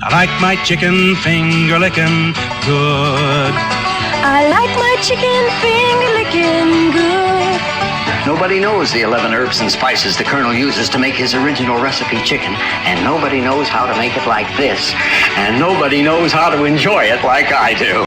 I like my chicken finger licking good. I like my chicken finger licking good. Nobody knows the 11 herbs and spices the Colonel uses to make his original recipe chicken, and nobody knows how to make it like this, and nobody knows how to enjoy it like I do.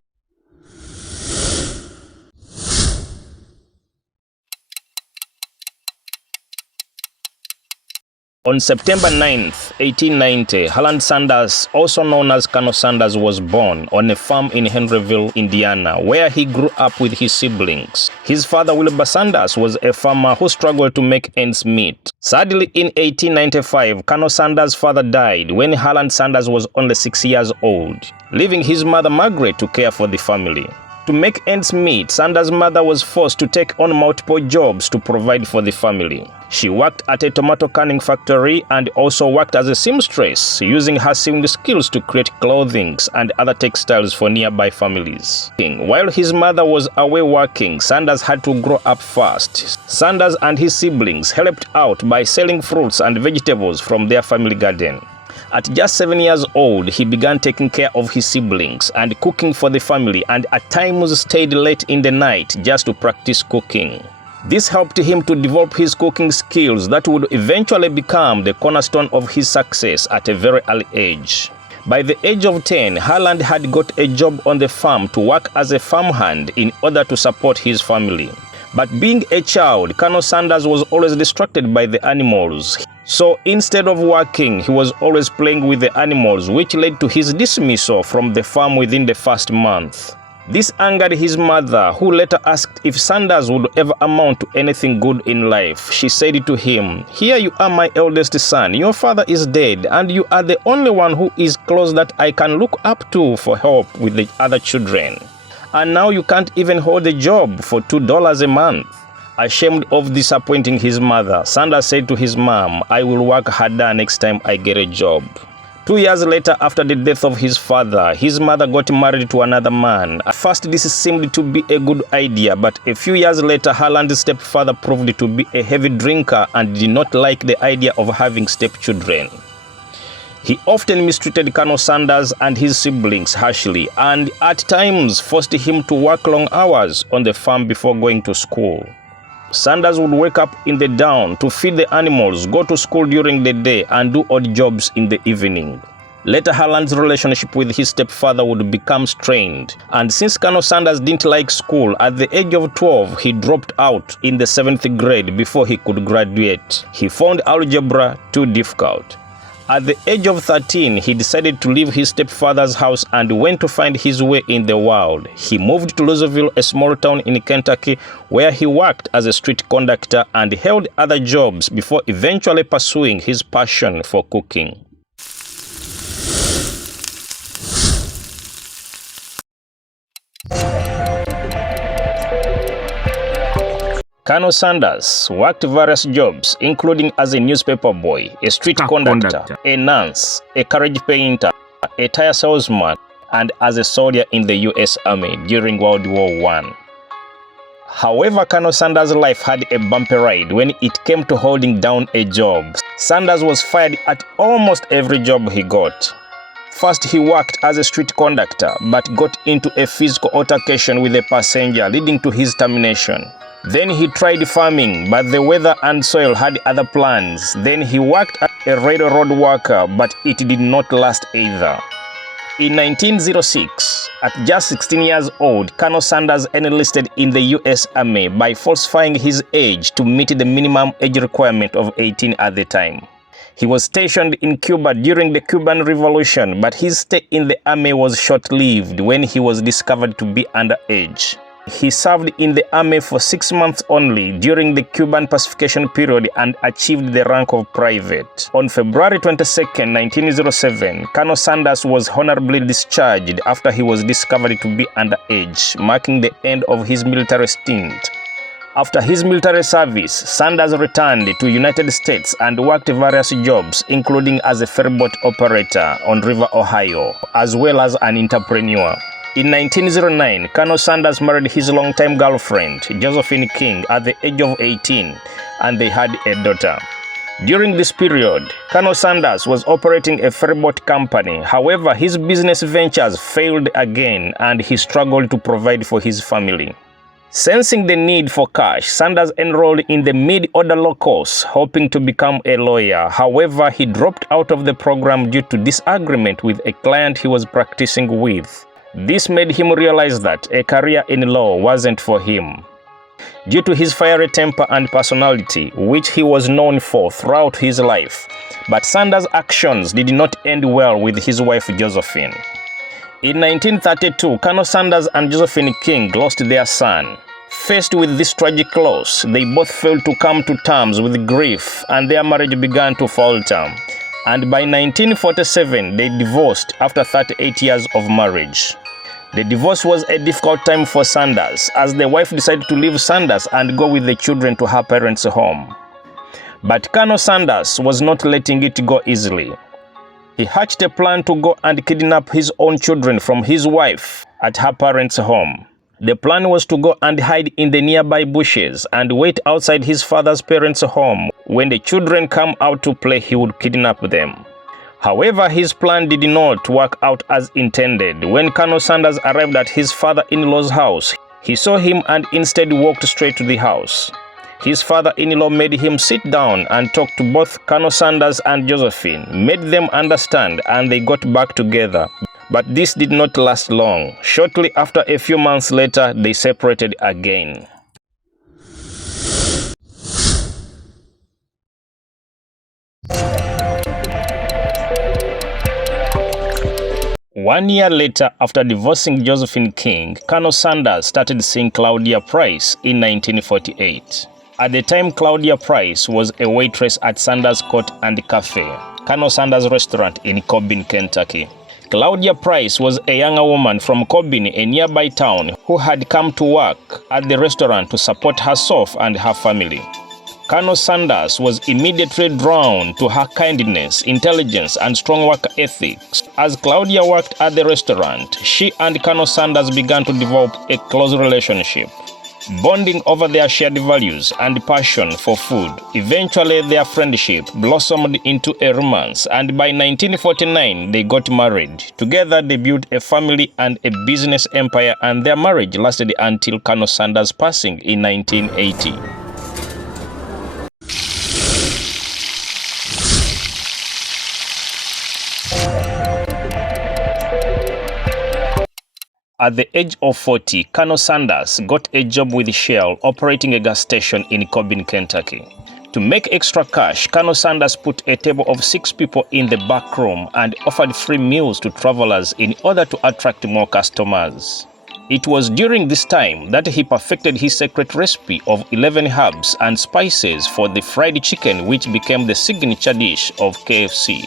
On September 9th, 1890, Harland Sanders, also known as Colonel Sanders, was born on a farm in Henryville, Indiana, where he grew up with his siblings. His father, Wilbur Sanders, was a farmer who struggled to make ends meet. Sadly, in 1895, Colonel Sanders' father died when Harland Sanders was only 6 years old, leaving his mother Margaret to care for the family. To make ends meet, Sanders' mother was forced to take on multiple jobs to provide for the family. She worked at a tomato canning factory and also worked as a seamstress, using her sewing skills to create clothing and other textiles for nearby families. While his mother was away working, Sanders had to grow up fast. Sanders and his siblings helped out by selling fruits and vegetables from their family garden. At just 7 years old, he began taking care of his siblings and cooking for the family, and at times stayed late in the night just to practice cooking. This helped him to develop his cooking skills that would eventually become the cornerstone of his success at a very early age. By the age of 10, Harland had got a job on the farm to work as a farmhand in order to support his family. But being a child, Colonel Sanders was always distracted by the animals. So instead of working, he was always playing with the animals, which led to his dismissal from the farm within the first month. This angered his mother, who later asked if Sanders would ever amount to anything good in life. She said to him, "Here you are, my eldest son. Your father is dead, and you are the only one who is close that I can look up to for help with the other children. And now you can't even hold a job for $2 a month." Ashamed of disappointing his mother, Sanders said to his mom, "I will work harder next time I get a job." 2 years later, after the death of his father, his mother got married to another man. At first, this seemed to be a good idea, but a few years later, Harland's stepfather proved to be a heavy drinker and did not like the idea of having stepchildren. He often mistreated Colonel Sanders and his siblings harshly, and at times forced him to work long hours on the farm before going to school. Sanders would wake up in the dawn to feed the animals, go to school during the day, and do odd jobs in the evening. Later, Harland's relationship with his stepfather would become strained, and since Colonel Sanders didn't like school, at the age of 12, he dropped out in the 7th grade before he could graduate. He found algebra too difficult. At the age of 13, he decided to leave his stepfather's house and went to find his way in the world. He moved to Louisville, a small town in Kentucky, where he worked as a street conductor and held other jobs before eventually pursuing his passion for cooking. Colonel Sanders worked various jobs, including as a newspaper boy, a street conductor, a nurse, a carriage painter, a tire salesman, and as a soldier in the U.S. Army during World War I. However, Colonel Sanders' life had a bumpy ride when it came to holding down a job. Sanders was fired at almost every job he got. First, he worked as a street conductor, but got into a physical altercation with a passenger, leading to his termination. Then he tried farming, but the weather and soil had other plans. Then he worked as a railroad worker, but it did not last either. In 1906, at just 16 years old, Colonel Sanders enlisted in the U.S. Army by falsifying his age to meet the minimum age requirement of 18 at the time. He was stationed in Cuba during the Cuban Revolution, but his stay in the Army was short-lived when he was discovered to be underage. He served in the Army for 6 months only during the Cuban pacification period and achieved the rank of private. On February 22, 1907, Colonel Sanders was honorably discharged after he was discovered to be underage, marking the end of his military stint. After his military service, Sanders returned to the United States and worked various jobs, including as a ferryboat operator on River Ohio, as well as an entrepreneur. In 1909, Colonel Sanders married his longtime girlfriend, Josephine King, at the age of 18, and they had a daughter. During this period, Colonel Sanders was operating a ferryboat company. However, his business ventures failed again and he struggled to provide for his family. Sensing the need for cash, Sanders enrolled in the mid-order law course, hoping to become a lawyer. However, he dropped out of the program due to disagreement with a client he was practicing with. This made him realize that a career in law wasn't for him. Due to his fiery temper and personality, which he was known for throughout his life, but Sanders' actions did not end well with his wife Josephine. In 1932, Colonel Sanders and Josephine King lost their son. Faced with this tragic loss, they both failed to come to terms with grief and their marriage began to falter. And by 1947, they divorced after 38 years of marriage. The divorce was a difficult time for Sanders, as the wife decided to leave Sanders and go with the children to her parents' home. But Colonel Sanders was not letting it go easily. He hatched a plan to go and kidnap his own children from his wife at her parents' home. The plan was to go and hide in the nearby bushes and wait outside his father's parents' home. When the children come out to play, he would kidnap them. However, his plan did not work out as intended. When Colonel Sanders arrived at his father-in-law's house, he saw him and instead walked straight to the house. His father-in-law made him sit down and talk to both Colonel Sanders and Josephine, made them understand, and they got back together. But this did not last long. Shortly after, a few months later, they separated again. One year later, after divorcing Josephine King, Colonel Sanders started seeing Claudia Price in 1948. At the time, Claudia Price was a waitress at Sanders Court and Cafe, Colonel Sanders restaurant in Cobbin, Kentucky. Claudia Price was a younger woman from Cobbin, a nearby town, who had come to work at the restaurant to support herself and her family. Colonel Sanders was immediately drawn to her kindness, intelligence, and strong work ethics. As Claudia worked at the restaurant, she and Colonel Sanders began to develop a close relationship, bonding over their shared values and passion for food. Eventually, their friendship blossomed into a romance, and by 1949, they got married. Together, they built a family and a business empire, and their marriage lasted until Colonel Sanders' passing in 1980. At the age of 40, Colonel Sanders got a job with Shell operating a gas station in Cobbin, Kentucky. To make extra cash, Colonel Sanders put a table of 6 people in the back room and offered free meals to travelers in order to attract more customers. It was during this time that he perfected his secret recipe of 11 herbs and spices for the fried chicken, which became the signature dish of KFC.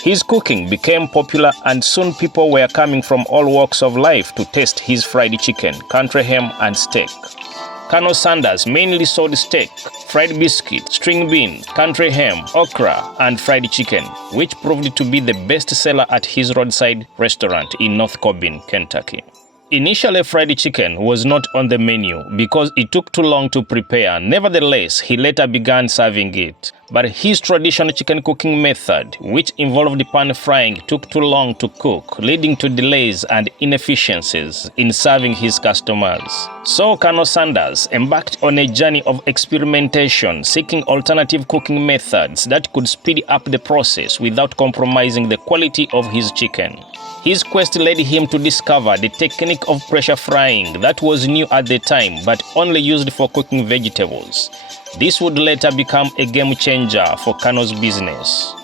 His cooking became popular and soon people were coming from all walks of life to taste his fried chicken, country ham, and steak. Colonel Sanders mainly sold steak, fried biscuit, string bean, country ham, okra, and fried chicken, which proved to be the best seller at his roadside restaurant in North Cobbin, Kentucky. Initially, fried chicken was not on the menu because it took too long to prepare. Nevertheless, he later began serving it. But his traditional chicken cooking method, which involved pan frying, took too long to cook, leading to delays and inefficiencies in serving his customers. So Colonel Sanders embarked on a journey of experimentation, seeking alternative cooking methods that could speed up the process without compromising the quality of his chicken. His quest led him to discover the technique of pressure frying that was new at the time but only used for cooking vegetables. This would later become a game changer for Colonel's business.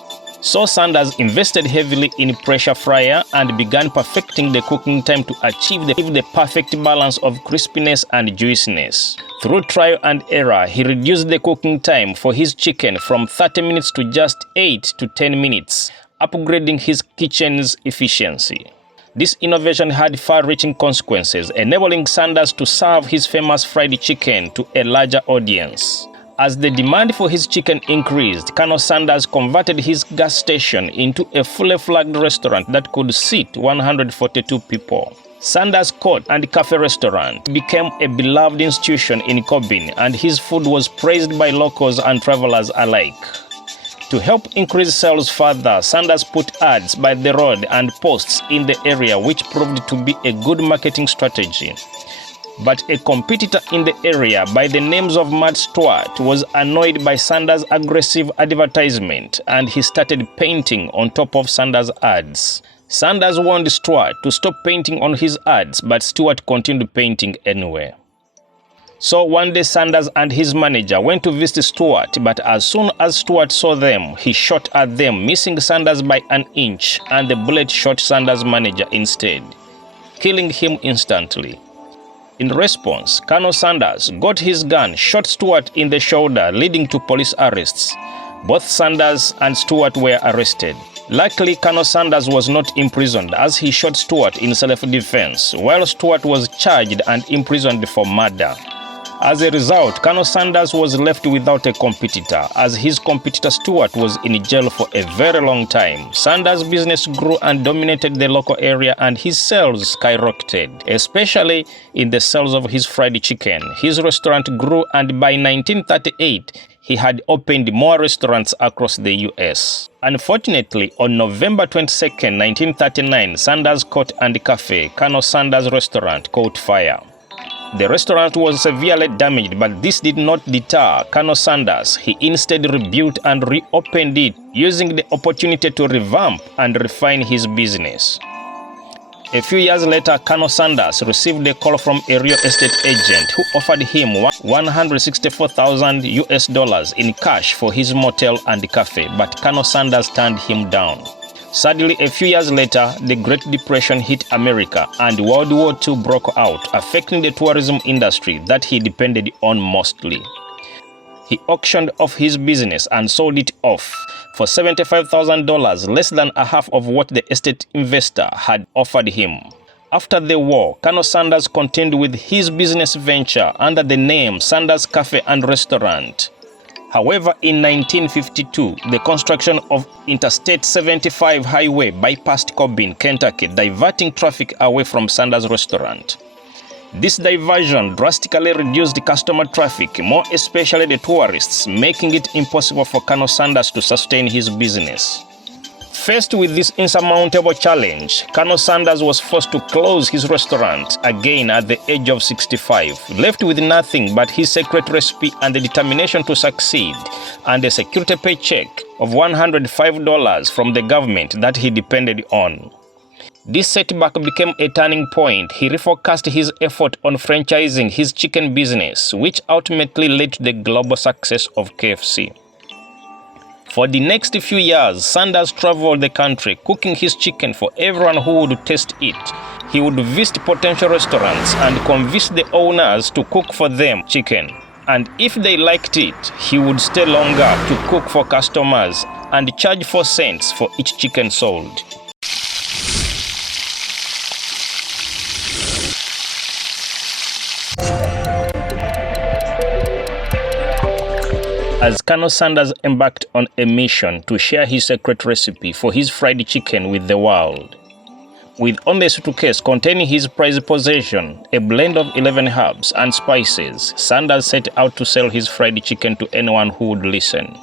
So Sanders invested heavily in pressure fryer and began perfecting the cooking time to achieve the perfect balance of crispiness and juiciness. Through trial and error, he reduced the cooking time for his chicken from 30 minutes to just 8 to 10 minutes. Upgrading his kitchen's efficiency. This innovation had far-reaching consequences, enabling Sanders to serve his famous fried chicken to a larger audience. As the demand for his chicken increased, Colonel Sanders converted his gas station into a fully flagged restaurant that could seat 142 people. Sanders Court and Cafe Restaurant became a beloved institution in Cobbin, and his food was praised by locals and travelers alike. To help increase sales further, Sanders put ads by the road and posts in the area, which proved to be a good marketing strategy. But a competitor in the area by the names of Matt Stewart was annoyed by Sanders' aggressive advertisement, and he started painting on top of Sanders' ads. Sanders warned Stewart to stop painting on his ads, but Stewart continued painting anyway. So one day Sanders and his manager went to visit Stewart, but as soon as Stewart saw them, he shot at them, missing Sanders by an inch, and the bullet shot Sanders' manager instead, killing him instantly. In response, Colonel Sanders got his gun, shot Stewart in the shoulder, leading to police arrests. Both Sanders and Stewart were arrested. Luckily, Colonel Sanders was not imprisoned as he shot Stewart in self-defense, while Stewart was charged and imprisoned for murder. As a result, Colonel Sanders was left without a competitor, as his competitor Stewart was in jail for a very long time. Sanders' business grew and dominated the local area, and his sales skyrocketed, especially in the sales of his fried chicken. His restaurant grew, and by 1938, he had opened more restaurants across the U.S. Unfortunately, on November 22, 1939, Sanders Court and Cafe, Colonel Sanders' restaurant, caught fire. The restaurant was severely damaged, but this did not deter Colonel Sanders. He instead rebuilt and reopened it, using the opportunity to revamp and refine his business. A few years later, Colonel Sanders received a call from a real estate agent who offered him $164,000 in cash for his motel and cafe, but Colonel Sanders turned him down. Sadly, a few years later, the Great Depression hit America and World War II broke out, affecting the tourism industry that he depended on mostly. He auctioned off his business and sold it off for $75,000, less than a half of what the estate investor had offered him. After the war, Colonel Sanders continued with his business venture under the name Sanders Cafe and Restaurant. However, in 1952, the construction of Interstate 75 highway bypassed Corbin, Kentucky, diverting traffic away from Sanders' restaurant. This diversion drastically reduced customer traffic, more especially the tourists, making it impossible for Colonel Sanders to sustain his business. Faced with this insurmountable challenge, Colonel Sanders was forced to close his restaurant again at the age of 65, left with nothing but his secret recipe and the determination to succeed, and a security paycheck of $105 from the government that he depended on. This setback became a turning point. He refocused his effort on franchising his chicken business, which ultimately led to the global success of KFC. For the next few years, Sanders traveled the country, cooking his chicken for everyone who would taste it. He would visit potential restaurants and convince the owners to cook for them chicken. And if they liked it, he would stay longer to cook for customers and charge 4 cents for each chicken sold. As Colonel Sanders embarked on a mission to share his secret recipe for his fried chicken with the world. With only a suitcase containing his prized possession, a blend of 11 herbs and spices, Sanders set out to sell his fried chicken to anyone who would listen.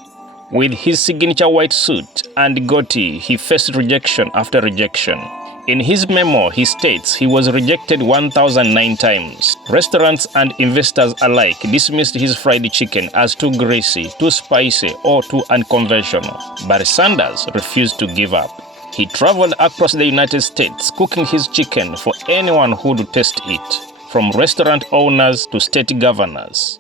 With his signature white suit and goatee, he faced rejection after rejection. In his memo, he states he was rejected 1,009 times. Restaurants and investors alike dismissed his fried chicken as too greasy, too spicy, or too unconventional. But Sanders refused to give up. He traveled across the United States, cooking his chicken for anyone who would taste it, from restaurant owners to state governors.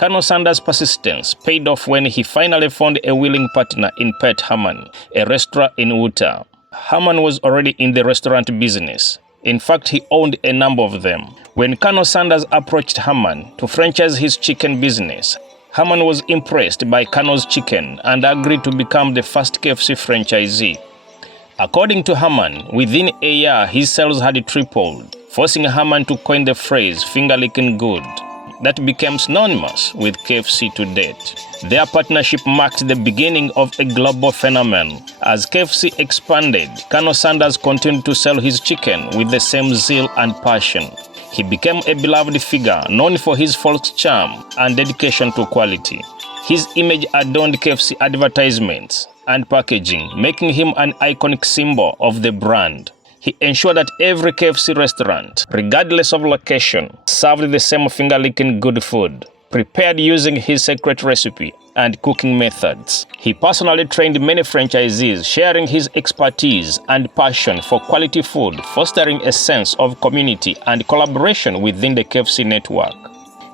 Colonel Sanders' persistence paid off when he finally found a willing partner in Pet Harmon, a restaurant in Utah. Harmon was already in the restaurant business. In fact, he owned a number of them. When Colonel Sanders approached Harmon to franchise his chicken business, Harmon was impressed by Colonel's chicken and agreed to become the first KFC franchisee. According to Harmon, within a year his sales had tripled, forcing Harmon to coin the phrase "finger-licking good" that became synonymous with KFC to date. Their partnership marked the beginning of a global phenomenon. As KFC expanded, Colonel Sanders continued to sell his chicken with the same zeal and passion. He became a beloved figure, known for his folk charm and dedication to quality. His image adorned KFC advertisements and packaging, making him an iconic symbol of the brand. He ensured that every KFC restaurant, regardless of location, served the same finger-licking good food, prepared using his secret recipe and cooking methods. He personally trained many franchisees, sharing his expertise and passion for quality food, fostering a sense of community and collaboration within the KFC network.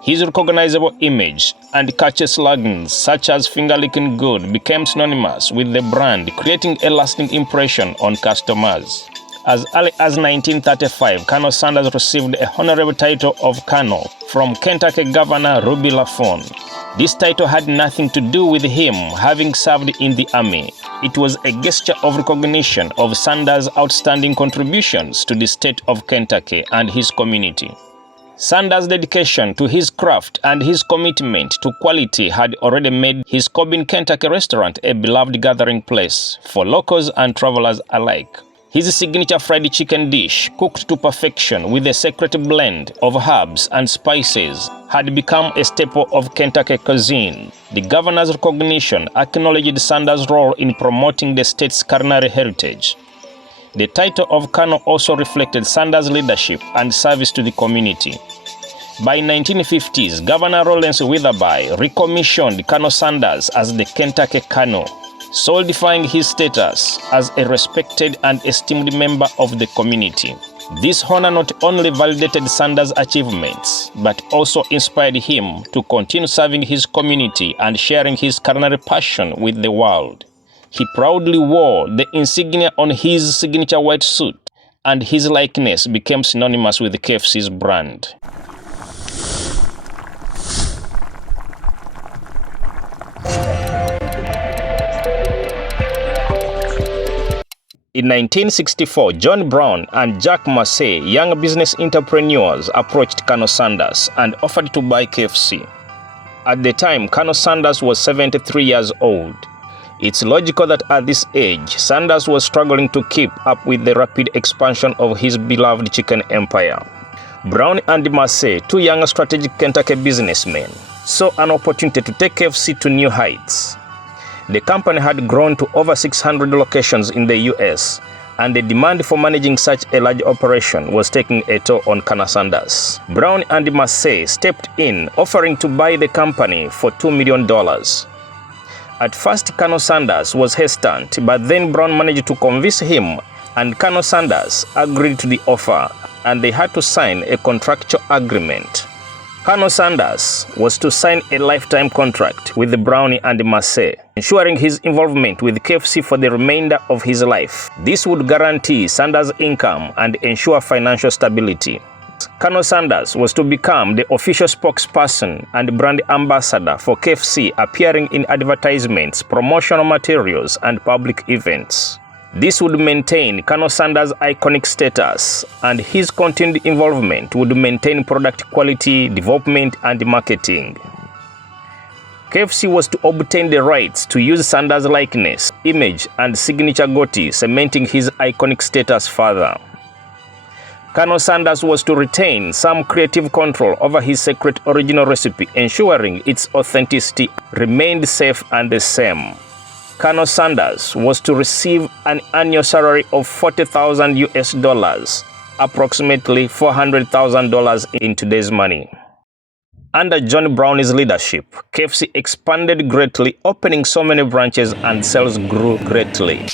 His recognizable image and catchy slogans such as finger-licking good became synonymous with the brand, creating a lasting impression on customers. As early as 1935, Colonel Sanders received a honorable title of Colonel from Kentucky Governor Ruby Lafon. This title had nothing to do with him having served in the Army. It was a gesture of recognition of Sanders' outstanding contributions to the state of Kentucky and his community. Sanders' dedication to his craft and his commitment to quality had already made his Cobbin, Kentucky restaurant a beloved gathering place for locals and travelers alike. His signature fried chicken dish, cooked to perfection with a secret blend of herbs and spices, had become a staple of Kentucky cuisine. The governor's recognition acknowledged Sanders' role in promoting the state's culinary heritage. The title of Colonel also reflected Sanders' leadership and service to the community. By 1950s, Governor Lawrence Witherby recommissioned Colonel Sanders as the Kentucky Colonel, solidifying his status as a respected and esteemed member of the community. This honor not only validated Sanders' achievements, but also inspired him to continue serving his community and sharing his culinary passion with the world. He proudly wore the insignia on his signature white suit, and his likeness became synonymous with KFC's brand. In 1964, John Brown and Jack Massey, young business entrepreneurs, approached Colonel Sanders and offered to buy KFC. At the time, Colonel Sanders was 73 years old. It's logical that at this age, Sanders was struggling to keep up with the rapid expansion of his beloved chicken empire. Brown and Massey, two young strategic Kentucky businessmen, saw an opportunity to take KFC to new heights. The company had grown to over 600 locations in the U.S., and the demand for managing such a large operation was taking a toll on Colonel Sanders. Brown and Massey stepped in, offering to buy the company for $2 million. At first, Colonel Sanders was hesitant, but then Brown managed to convince him, and Colonel Sanders agreed to the offer, and they had to sign a contractual agreement. Colonel Sanders was to sign a lifetime contract with Brown and Massey, ensuring his involvement with KFC for the remainder of his life. This would guarantee Sanders' income and ensure financial stability. Colonel Sanders was to become the official spokesperson and brand ambassador for KFC, appearing in advertisements, promotional materials, and public events. This would maintain Colonel Sanders' iconic status, and his continued involvement would maintain product quality, development, and marketing. KFC was to obtain the rights to use Sanders' likeness, image, and signature goatee, cementing his iconic status further. Colonel Sanders was to retain some creative control over his secret original recipe, ensuring its authenticity remained safe and the same. Colonel Sanders was to receive an annual salary of $40,000 US, approximately $400,000 in today's money. Under John Brown's leadership, KFC expanded greatly, opening so many branches, and sales grew greatly.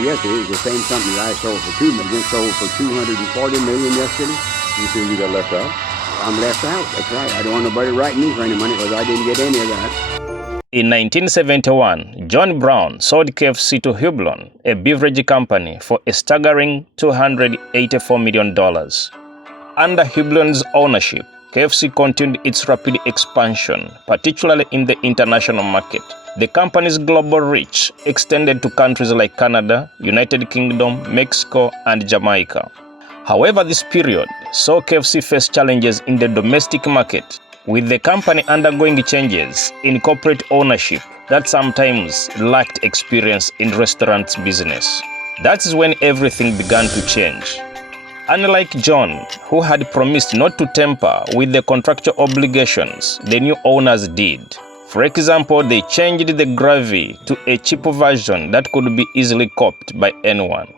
Yesterday, it was the same company that I sold for $2 million, sold for $240 million yesterday. You feel you got left out? I'm left out, that's right. I don't want nobody writing me for any money because I didn't get any of that. In 1971, John Brown sold KFC to Hublon, a beverage company, for a staggering $284 million. Under Hublon's ownership, KFC continued its rapid expansion, particularly in the international market. The company's global reach extended to countries like Canada, United Kingdom, Mexico, and Jamaica. However, this period saw KFC face challenges in the domestic market, with the company undergoing changes in corporate ownership that sometimes lacked experience in restaurants business. That's when everything began to change. Unlike John, who had promised not to tamper with the contractual obligations, the new owners did. For example, they changed the gravy to a cheaper version that could be easily copied by anyone.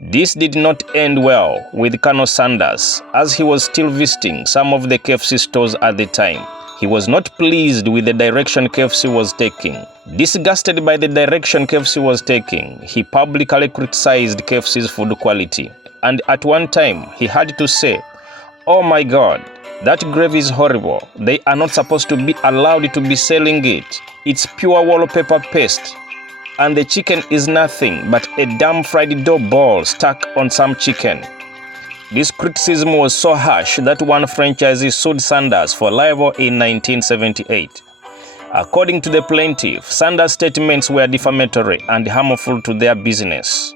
This did not end well with Colonel Sanders, as he was still visiting some of the KFC stores at the time. He was not pleased with the direction KFC was taking. Disgusted by the direction KFC was taking, he publicly criticized KFC's food quality. And at one time, he had to say, "Oh my God, that gravy is horrible. They are not supposed to be allowed to be selling it. It's pure wallpaper paste. And the chicken is nothing but a damn fried dough ball stuck on some chicken." This criticism was so harsh that one franchisee sued Sanders for libel in 1978. According to the plaintiff, Sanders' statements were defamatory and harmful to their business.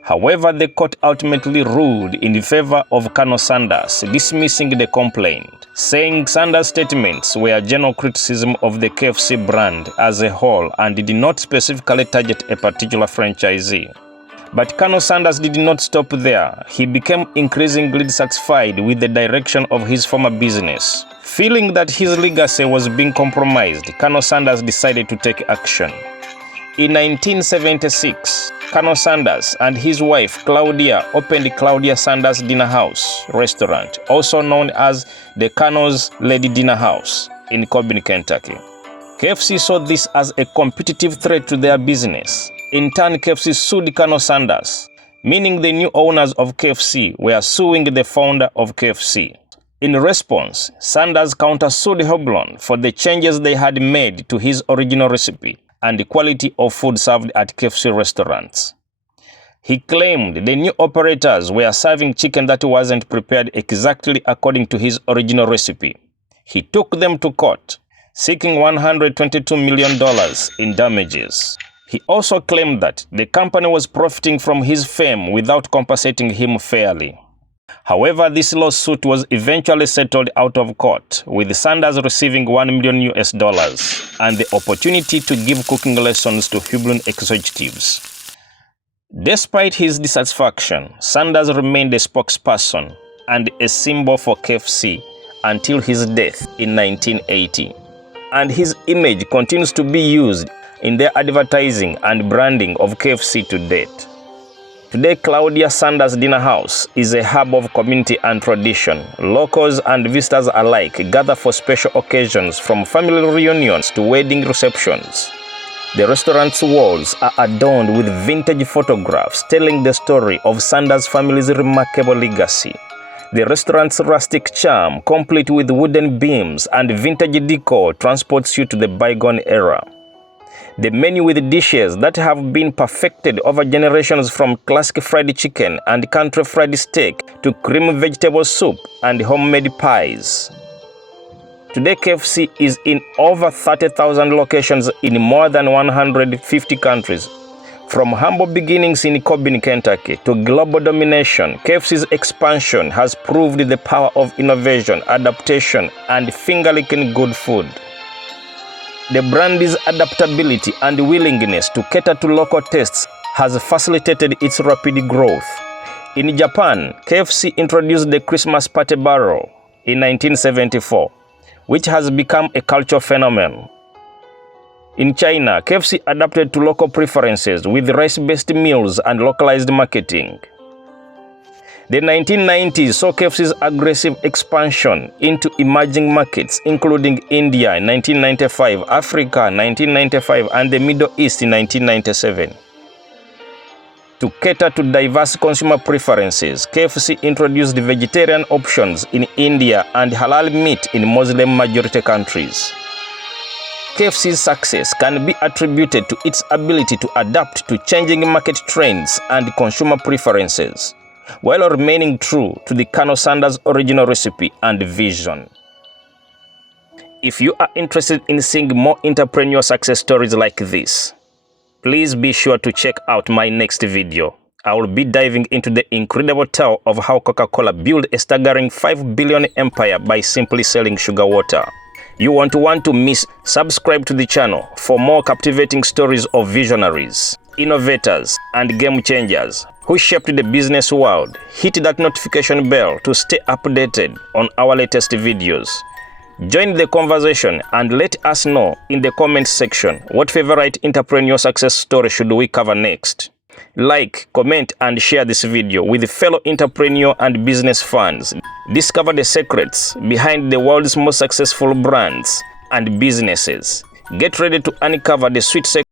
However, the court ultimately ruled in favor of Colonel Sanders, dismissing the complaint, saying Sanders' statements were general criticism of the KFC brand as a whole and did not specifically target a particular franchisee. But Colonel Sanders did not stop there. He became increasingly dissatisfied with the direction of his former business. Feeling that his legacy was being compromised, Colonel Sanders decided to take action. In 1976, Colonel Sanders and his wife Claudia opened Claudia Sanders Dinner House restaurant, also known as the Colonel's Lady Dinner House, in Corbin, Kentucky. KFC saw this as a competitive threat to their business. In turn, KFC sued Colonel Sanders, meaning the new owners of KFC were suing the founder of KFC. In response, Sanders countersued Harland for the changes they had made to his original recipe and the quality of food served at KFC restaurants. He claimed the new operators were serving chicken that wasn't prepared exactly according to his original recipe. He took them to court, seeking $122 million in damages. He also claimed that the company was profiting from his fame without compensating him fairly. However, this lawsuit was eventually settled out of court, with Sanders receiving $1 million and the opportunity to give cooking lessons to Harland executives. Despite his dissatisfaction, Sanders remained a spokesperson and a symbol for KFC until his death in 1980. And his image continues to be used in their advertising and branding of KFC to date. Today, Claudia Sanders Dinner House is a hub of community and tradition. Locals and visitors alike gather for special occasions, from family reunions to wedding receptions. The restaurant's walls are adorned with vintage photographs telling the story of Sanders' family's remarkable legacy. The restaurant's rustic charm, complete with wooden beams and vintage decor, transports you to the bygone era. The menu with dishes that have been perfected over generations, from classic fried chicken and country fried steak to creamy vegetable soup and homemade pies. Today, KFC is in over 30,000 locations in more than 150 countries. From humble beginnings in Corbin, Kentucky to global domination, KFC's expansion has proved the power of innovation, adaptation, and finger-licking good food. The brand's adaptability and willingness to cater to local tastes has facilitated its rapid growth. In Japan, KFC introduced the Christmas Party Barrel in 1974, which has become a cultural phenomenon. In China, KFC adapted to local preferences with rice-based meals and localized marketing. The 1990s saw KFC's aggressive expansion into emerging markets, including India in 1995, Africa in 1995, and the Middle East in 1997. To cater to diverse consumer preferences, KFC introduced vegetarian options in India and halal meat in Muslim-majority countries. KFC's success can be attributed to its ability to adapt to changing market trends and consumer preferences, while remaining true to the Colonel Sanders' original recipe and vision. If you are interested in seeing more entrepreneurial success stories like this, please be sure to check out my next video. I will be diving into the incredible tale of how Coca-Cola built a staggering $5 billion empire by simply selling sugar water. You won't want to miss. Subscribe to the channel for more captivating stories of visionaries, innovators, and game changers. who shaped the business world. Hit that notification bell to stay updated on our latest videos. Join the conversation and let us know in the comment section what favorite entrepreneur success story should we cover next. Like, comment and share this video with fellow entrepreneur and business fans. Discover the secrets behind the world's most successful brands and businesses. Get ready to uncover the sweet secrets